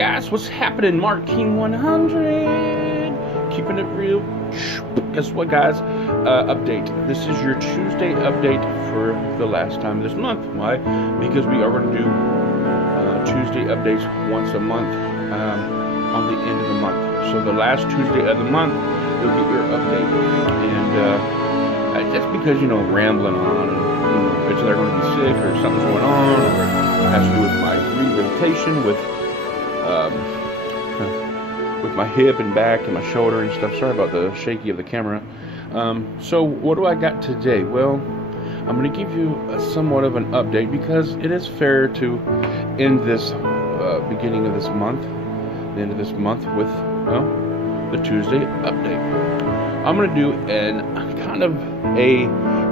Guys, what's happening? Mark King 100, keeping it real. Guess what, guys? Update. This is your Tuesday update for the last time this month. Why? Because we are going to do Tuesday updates once a month on the end of the month. So the last Tuesday of the month, you'll get your update. And that's because, rambling on, and it's either going to be sick or something's going on, or it has to do with my rehabilitation with my hip and back and my shoulder and stuff. Sorry about the shaky of the camera. So what do I got today? Well, I'm going to give you somewhat of an update because it is fair to end this beginning of this month, the end of this month with, well, the Tuesday update. I'm going to do kind of a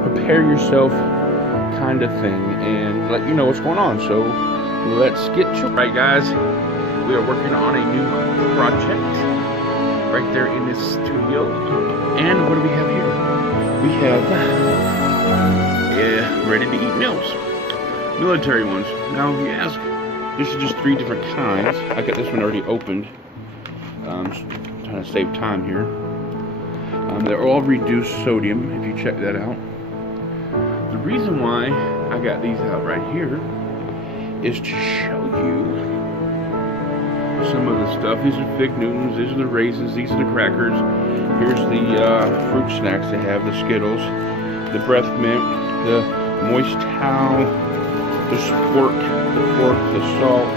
prepare yourself kind of thing and let you know what's going on. So let's get to it. Right, guys, we are working on a new project right there in this studio. And what do we have here? We have ready to eat meals, military ones. Now you ask, this is just 3 different kinds. I got this one already opened. Trying to save time here. They're all reduced sodium, if you check that out. The reason why I got these out right here is to show you some of the stuff. These are Fig Newtons, these are the raisins, these are the crackers. Here's the fruit snacks they have, the Skittles, the breath mint, the moist towel, the fork, the salt.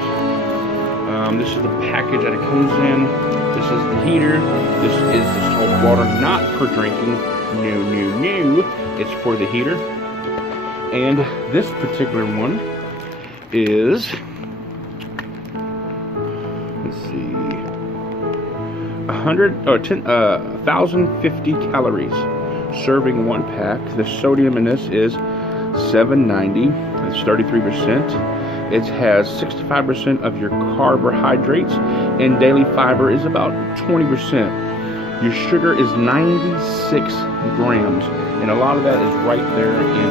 This is the package that it comes in. This is the heater. This is the salt water, not for drinking. No. It's for the heater. And this particular one is, let's see, 1,050 calories, serving 1 pack. The sodium in this is 790. It's 33%. It has 65% of your carbohydrates, and daily fiber is about 20%. Your sugar is 96 grams, and a lot of that is right there in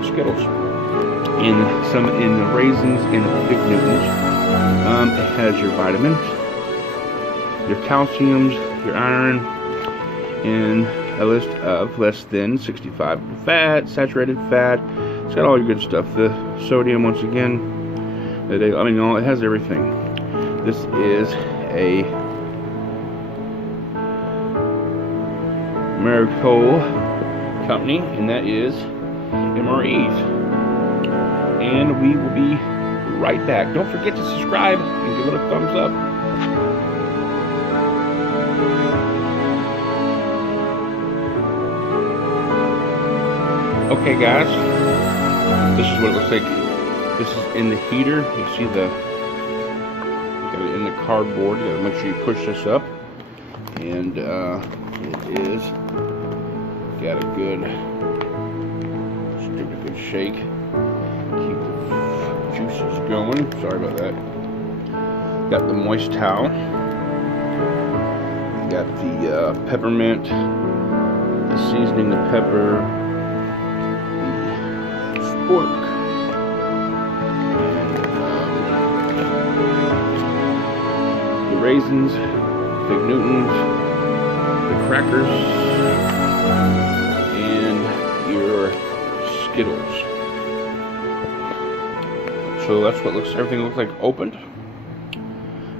the Skittles, in the raisins, and the Fig Newtons. It has your vitamins, your calciums, your iron, and a list of less than 65 fat, saturated fat. It's got all your good stuff. The sodium, once again, it has everything. This is a Miracle company, and that is MREs. And we will be right back. Don't forget to subscribe and give it a thumbs up. Okay, guys, this is what it looks like. This is in the heater. You see got it in the cardboard. You gotta make sure you push this up, and it is got a good, give it a good shake. Keep the juices going. Sorry about that. Got the moist towel. Got the peppermint, the seasoning, the pepper, pork, the raisins, Fig Newtons, the crackers, and your Skittles. So that's what everything looks like opened,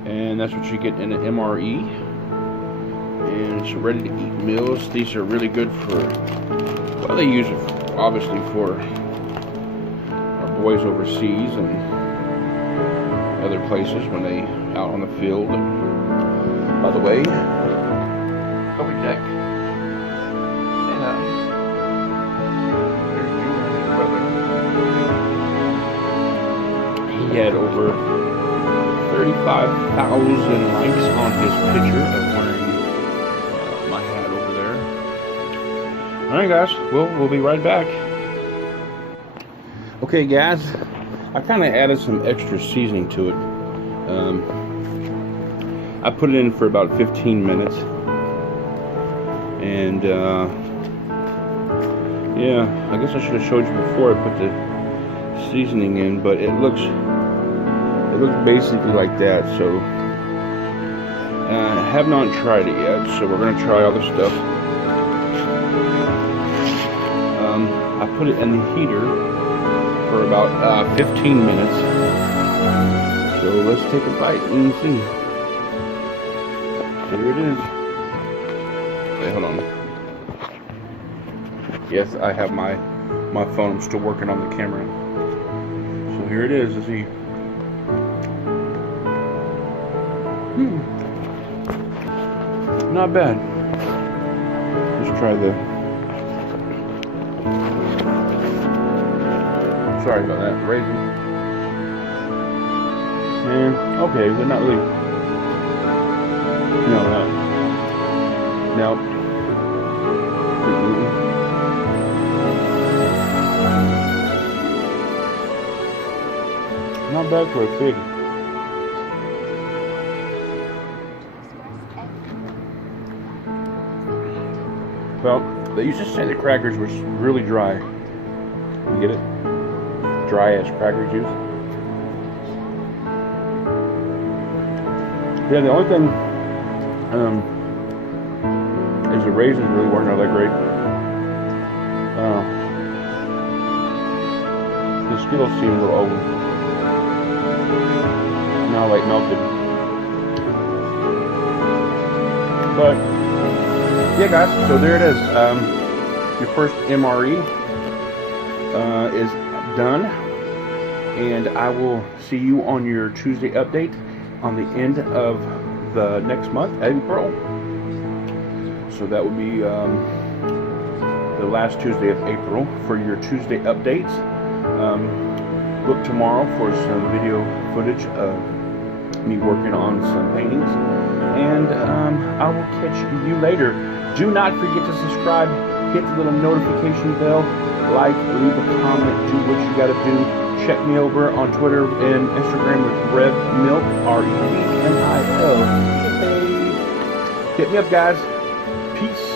and that's what you get in an MRE. And it's ready to eat meals. These are really good for, well, they use it obviously for boys overseas and other places when they out on the field. And by the way, Kobe Jack, say hi. There's Junior, his brother. He had over 35,000 likes on his picture of wearing my hat over there. All right, guys. We'll be right back. Okay, guys, I kind of added some extra seasoning to it. I put it in for about 15 minutes, and yeah, I guess I should have showed you before I put the seasoning in, but it looks It looks basically like that, so I have not tried it yet, so we're going to try all the stuff. I put it in the heater for about 15 minutes. So let's take a bite and see. Here it is. Okay, hold on. Yes, I have my phone. I'm still working on the camera. So here it is. Let's see. Not bad. Let's try the. Sorry about that. Raisin. Man, okay, they're not really. No, no. Not bad for a fig. Well, they used to say the crackers were really dry. You get it? Dry as cracker juice. Yeah, the only thing is the raisins really weren't all that great. The Skittles seem a little over. Now like melted. But yeah, guys, so there it is. Your first MRE is done, and I will see you on your Tuesday update on the end of the next month, April. So that would be the last Tuesday of April for your Tuesday updates. Look tomorrow for some video footage of me working on some paintings, and I will catch you later. Do not forget to subscribe, hit the little notification bell, like, leave a comment, do what you gotta do. Check me over on Twitter and Instagram with RevMilk, RevMil. Hit me up, guys. Peace.